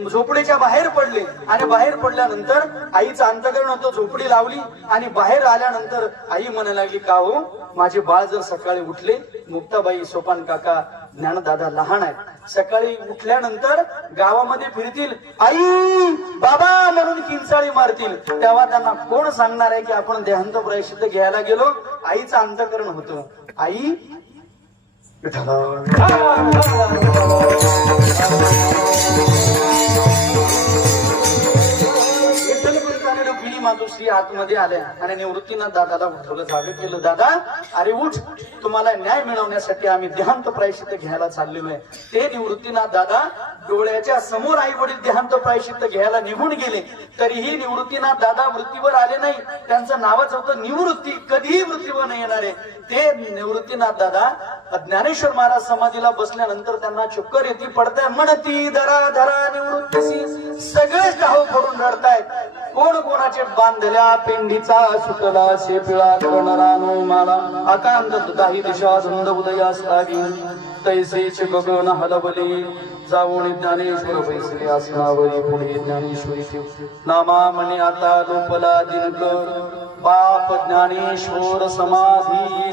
झोपडीच्या बाहेर पडले आणि बाहेर पडल्यानंतर आईचं अंतकरण होतं, झोपडी लावली आणि बाहेर आल्यानंतर आई म्हणायला लागली, का हो माझे बाळ जर सकाळी उठले, मुक्ताबाई, सोपान काका, ज्ञानदादा लहान आहेत, सकाळी उठल्यानंतर गावामध्ये फिरतील, आई बाबा म्हणून किंचाळी मारतील, तेव्हा त्यांना कोण सांगणार आहे की आपण देहांत प्रायश्चित्त घ्यायला गेलो? आईचं अंतकरण होतं, आई मातोश्री आतमध्ये आल्या आणि निवृत्तीनाथ दादाला उठवलं, जागे केलं, दादा अरे उठ, तुम्हाला न्याय मिळवण्यासाठी आम्ही देहांत प्रायश्चित्त घ्यायला चाललेलो आहे. ते निवृत्तीनाथ दादा डोळ्याच्या समोर आई वडील देहांत प्रायश्चित्त घ्यायला निघून गेले, तरीही निवृत्तीनाथ दादा वृत्तीवर आले नाही. त्यांचं नावच होतं निवृत्ती, कधीही वृत्तीवर नाही येणारे. ते निवृत्तीनाथ दादा ज्ञानेश्वर महाराज समाधीला बसल्यानंतर त्यांना चक्कर येते, पडताय, म्हणती धरा धरा निवृत्तीसी, सगळेच डाव पडून रडतायत. कोण कोणाचे बांधल्या पेंडीचा सुटला शेपिळा करणारा माला, आकांत काही दिशा धुंद उदयास्तावी, तैसेच गगन हलवले, जाऊन ज्ञानेश्वर बैसले आसनावरी, पुढे ज्ञानेश्वरी नामा म्हणे आता लोपला दिनकर, बाप ज्ञानेश्वर समाधी.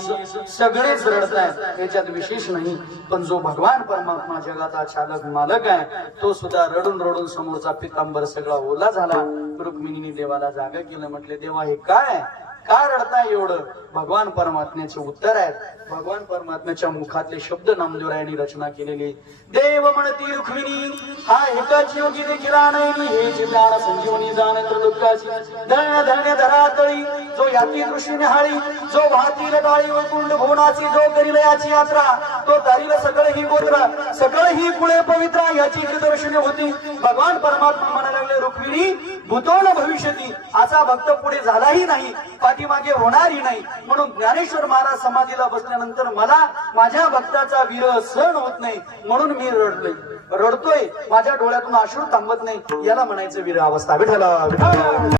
सगळेच रडतायत, त्याच्यात विशेष नाही, पण जो भगवान परमात्मा जगाचा चालक मालक आहे तो सुद्धा रडून रडून समोरचा पितांबर सगळा ओला झाला. रुक्मिणीने देवाला जागा केलं, म्हटले देवा हे काय, का रडताय एवढं? भगवान परमात्म्याचे उत्तर आहेत, भगवान परमात्म्याच्या मुखातले शब्द नामदेवरायांनी रचना केलेली. देव म्हणती रुक्मिणी, हा एकाच योगी देखील नाही, हे ज्ञान संजीवनी जाणत्र दुःखाची, धन्य धन्य धरातळी, जो याची दृष्टीने हाळी, जो वाहतील डाळी वैकुंठ भुवनाची, जो करील याची यात्रा, तो तारील सकळ ही गोत्र, सकळ ही कुळे पवित्रा, याची दर्शने होती. भगवान परमात्मा म्हणायला लागले, रुक्मिणी भूतो न भविष्यती, असा भक्त पुढे झालाही नाही, पाठीमागे होणारही नाही. म्हणून ज्ञानेश्वर महाराज समाधीला बसल्यानंतर मला माझ्या भक्ताचा विरह सहन होत नाही, म्हणून मी रडतोय, माझ्या डोळ्यातून अश्रू थांबत नाही, याला म्हणायचं विरह अवस्था. विठ्ठला.